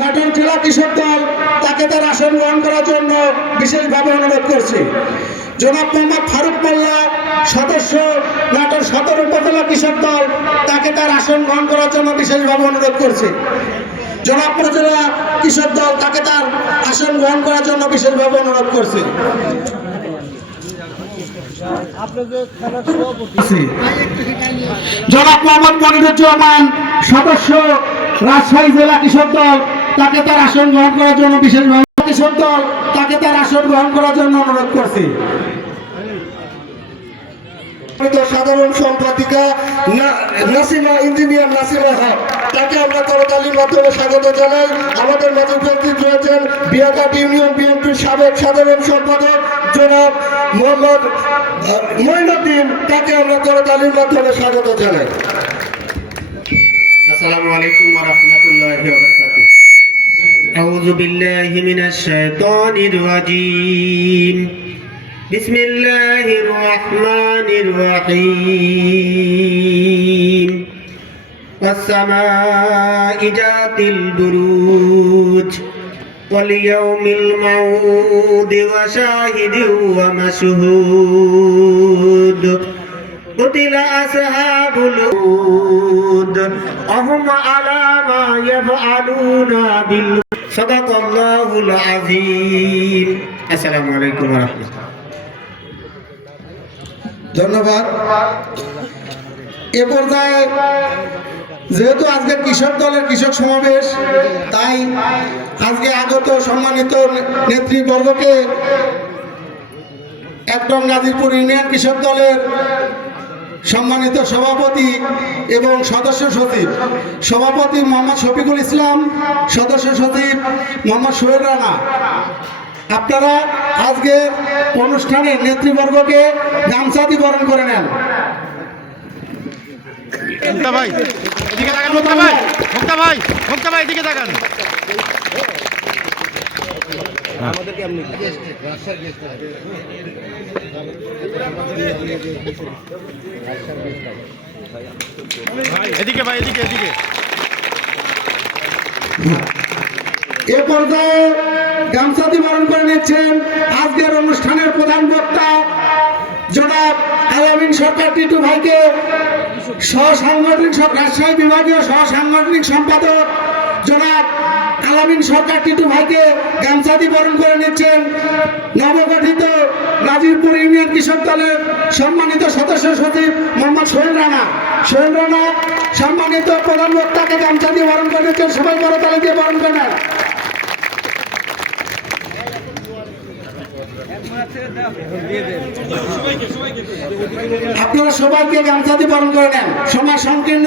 নাটোর জেলা কৃষক দল তাকে তার আসন গ্রহণ করার জন্য বিশেষভাবে অনুরোধ করছে। জনাব মোহাম্মদ ফারুক মোল্লা, সদস্য নাটোর সদর উপজেলা কৃষক দল, তাকে তার আসন গ্রহণ করার জন্য বিশেষভাবে অনুরোধ করছে। জনাব উপজেলা কৃষক দল তাকে তার আসন গ্রহণ করার জন্য বিশেষভাবে অনুরোধ করছে। জনাব মোহাম্মদ মনিরুজ্জামান, সদস্য রাজশাহী জেলা কৃষক দল তাকে তার আসন গ্রহণ করার জন্য বিশেষভাবে কিশোর দল তাকে তার আসন গ্রহণ করার জন্য অনুরোধ করছি। সাধারণ সম্পাদিকা নাসিমা ইঞ্জিনিয়ার নাসিমা হক তাকে আমরা মাধ্যমে স্বাগত জানাই। আমাদের মাঝে উপস্থিত রয়েছেন বিয়াঘাট ইউনিয়ন বিএনপির সাবেক সাধারণ সম্পাদক জনাব মোহাম্মদ তাকে আমরা মাধ্যমে স্বাগত জানাই। আসসালামু আলাইকুম أعوذ بالله من الشيطان الرجيم. بسم الله الرحمن الرحيم. والسماء ذات البروج. واليوم الموعود وشاهد ومشهود. قتل أصحاب الأود أهم على ما يفعلون بال সদাকাল্লাহুল আজিম আসসালামু আলাইকুম রাহমাতুল্লাহ ধন্যবাদ। এ পর্যায়ে যেহেতু আজকে কৃষক দলের কৃষক সমাবেশ, তাই আজকে আগত সম্মানিত নেতৃবর্গকে একদম গাজীপুর ইউনিয়ন কৃষক দলের সম্মানিত সভাপতি এবং সদস্য সচিব, সভাপতি মোহাম্মদ শফিকুল ইসলাম, সদস্য সচিব মোহাম্মদ সোহেল রানা। আপনারা আজকের অনুষ্ঠানে নেতৃবর্গকে গামছা দিয়ে বরণ করে নেন। ভাই, এদিকে তাকান ভাই ভাই ভাই, এদিকে তাকান। এদিকে ভাই এদিকে এদিকে। এ পর্যায়ে দিয়ে বরণ করে নিচ্ছেন আজকের অনুষ্ঠানের প্রধান বক্তা জনাব আলামিন সরকার টিটু ভাইকে সহ সাংগঠনিক সব- রাজশাহী বিভাগীয় সহ সাংগঠনিক সম্পাদক জনাব আলামিন সরকার টিটু ভাইকে গামছা দিয়ে বরণ করে নিচ্ছেন নবগঠিত নাজিরপুর ইউনিয়ন কৃষক দলের সম্মানিত সদস্য সচিব মোহাম্মদ সোহেল রানা। সোহেল রানা সম্মানিত প্রধান বক্তাকে গামছা দিয়ে বরণ করে নিচ্ছেন, সবাই বড় তালে দিয়ে বরণ করে নেন। আপনারা সবাইকে গামছা দিয়ে বরণ করে নেন। সময় সংকীর্ণ।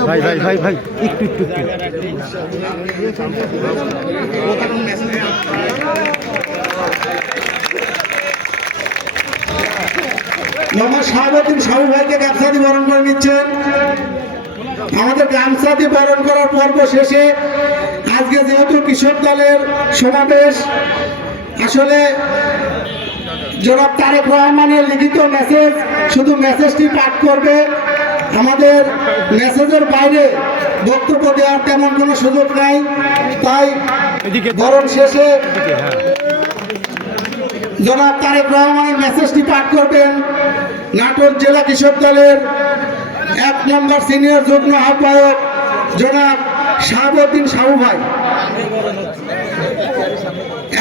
ভাই ভাই ভাই ভাই একটু একটু শাহাবুদ্দিন ভাইকে গামছা দিয়ে বরণ করে নিচ্ছেন। আমাদের গামছা দিয়ে বরণ করার পর্ব শেষে আজকে যেহেতু কৃষক দলের সমাবেশ আসলে জনাব তারেক রহমানের লিখিত মেসেজ শুধু মেসেজটি পাঠ করবে। আমাদের মেসেজের বাইরে বক্তব্য দেওয়ার তেমন কোনো সুযোগ নাই। তাই বরণ শেষে জনাব তারেক রহমানের মেসেজটি পাঠ করবেন। নাটোর জেলা কৃষক দলের এক নম্বর সিনিয়র যুগ্ম আহ্বায়ক জনাব শাহাবুদ্দিন সাহু ভাই।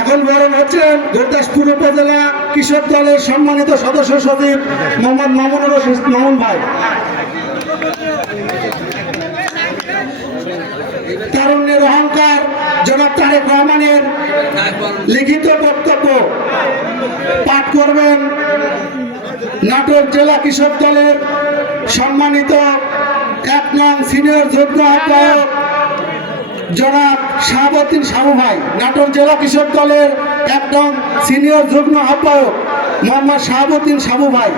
এখন বরণ হচ্ছেন গুরদাসপুর উপজেলা কৃষক দলের সম্মানিত সদস্য সচিব মোহাম্মদ মামুনুর মামুন ভাই। তারুণ্যের অহংকার জনাব তারেক রহমানের লিখিত বক্তব্য পাঠ করবেন নাটোর জেলা কৃষক দলের সম্মানিত এক নং সিনিয়র যুগ্ম আহ্বায়ক জনাব শাহাবুদ্দিন সাবু ভাই, নাটোর জেলা কৃষক দলের একদম সিনিয়র যুগ্ম আহ্বায়ক মোহাম্মদ শাহাবুদ্দিন সাবু ভাই।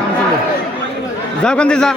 যা যা।